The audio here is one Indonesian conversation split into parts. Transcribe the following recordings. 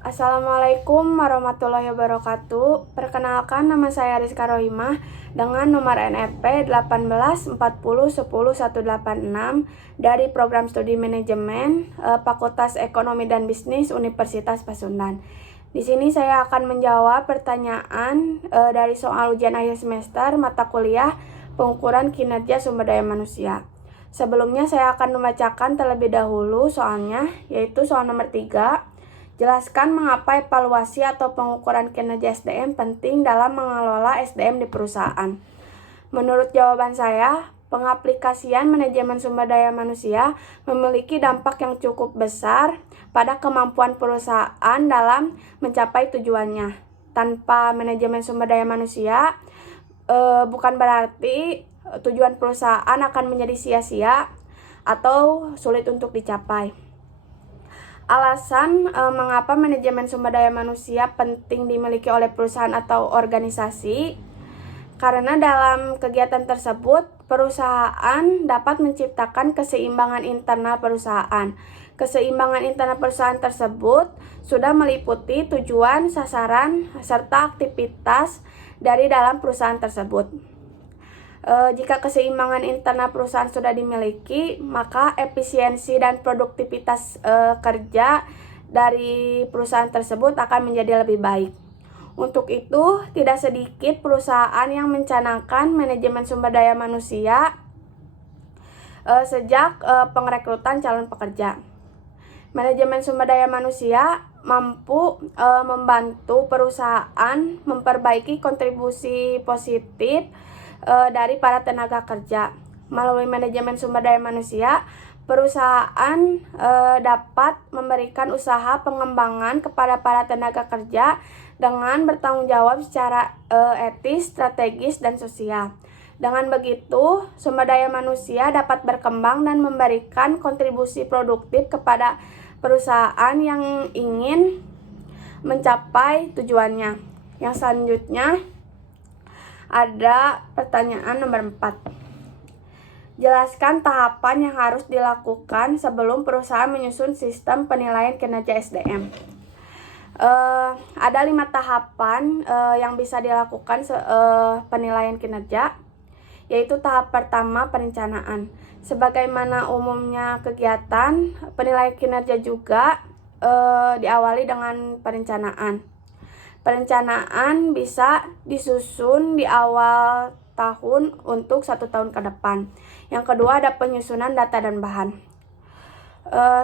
Assalamualaikum warahmatullahi wabarakatuh. Perkenalkan, nama saya Rizka Rohimah dengan nomor NFP 1840100186 dari Program Studi Manajemen Fakultas Ekonomi dan Bisnis Universitas Pasundan. Di sini saya akan menjawab pertanyaan dari soal ujian akhir semester mata kuliah pengukuran kinerja sumber daya manusia. Sebelumnya saya akan membacakan terlebih dahulu soalnya, yaitu soal nomor 3. Jelaskan mengapa evaluasi atau pengukuran kinerja SDM penting dalam mengelola SDM di perusahaan. Menurut jawaban saya, pengaplikasian manajemen sumber daya manusia memiliki dampak yang cukup besar pada kemampuan perusahaan dalam mencapai tujuannya. Tanpa manajemen sumber daya manusia, bukan berarti tujuan perusahaan akan menjadi sia-sia atau sulit untuk dicapai. Alasan mengapa manajemen sumber daya manusia penting dimiliki oleh perusahaan atau organisasi, karena dalam kegiatan tersebut perusahaan dapat menciptakan keseimbangan internal perusahaan. Keseimbangan internal perusahaan tersebut sudah meliputi tujuan, sasaran, serta aktivitas dari dalam perusahaan tersebut. Jika keseimbangan internal perusahaan sudah dimiliki, maka efisiensi dan produktivitas kerja dari perusahaan tersebut akan menjadi lebih baik. Untuk itu, tidak sedikit perusahaan yang mencanangkan manajemen sumber daya manusia sejak pengrekrutan calon pekerja. Manajemen sumber daya manusia mampu membantu perusahaan memperbaiki kontribusi positif dari para tenaga kerja. Melalui manajemen sumber daya manusia, perusahaan dapat memberikan usaha pengembangan kepada para tenaga kerja dengan bertanggung jawab secara etis, strategis, dan sosial. Dengan begitu, sumber daya manusia dapat berkembang dan memberikan kontribusi produktif kepada perusahaan yang ingin mencapai tujuannya. Yang selanjutnya ada pertanyaan nomor 4. Jelaskan tahapan yang harus dilakukan sebelum perusahaan menyusun sistem penilaian kinerja SDM. Ada 5 tahapan yang bisa dilakukan penilaian kinerja, yaitu tahap pertama perencanaan. Sebagaimana umumnya kegiatan, penilaian kinerja juga diawali dengan perencanaan. Perencanaan bisa disusun di awal tahun untuk 1 tahun ke depan. Yang kedua ada penyusunan data dan bahan.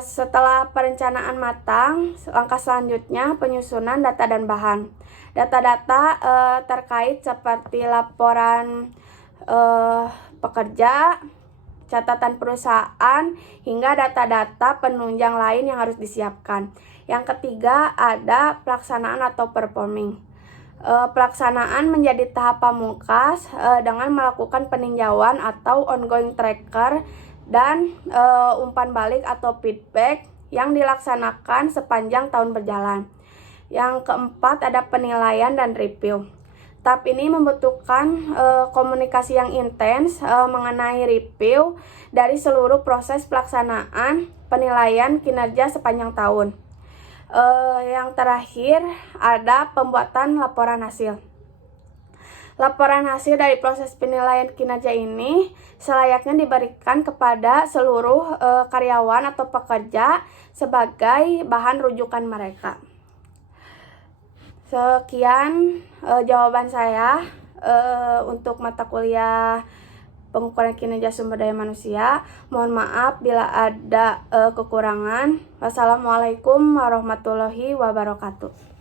Setelah perencanaan matang, langkah selanjutnya penyusunan data dan bahan. Data-data terkait seperti laporan pekerja, catatan perusahaan, hingga data-data penunjang lain yang harus disiapkan. Yang ketiga ada pelaksanaan atau performing. Pelaksanaan menjadi tahap pamungkas dengan melakukan peninjauan atau ongoing tracker dan umpan balik atau feedback yang dilaksanakan sepanjang tahun berjalan. Yang keempat ada penilaian dan review. Tahap ini membutuhkan komunikasi yang intens mengenai review dari seluruh proses pelaksanaan penilaian kinerja sepanjang tahun. Yang terakhir ada pembuatan laporan hasil. Laporan hasil dari proses penilaian kinerja ini selayaknya diberikan kepada seluruh karyawan atau pekerja sebagai bahan rujukan mereka. Sekian jawaban saya untuk mata kuliah pengukuran kinerja sumber daya manusia. Mohon maaf bila ada kekurangan. Wassalamualaikum warahmatullahi wabarakatuh.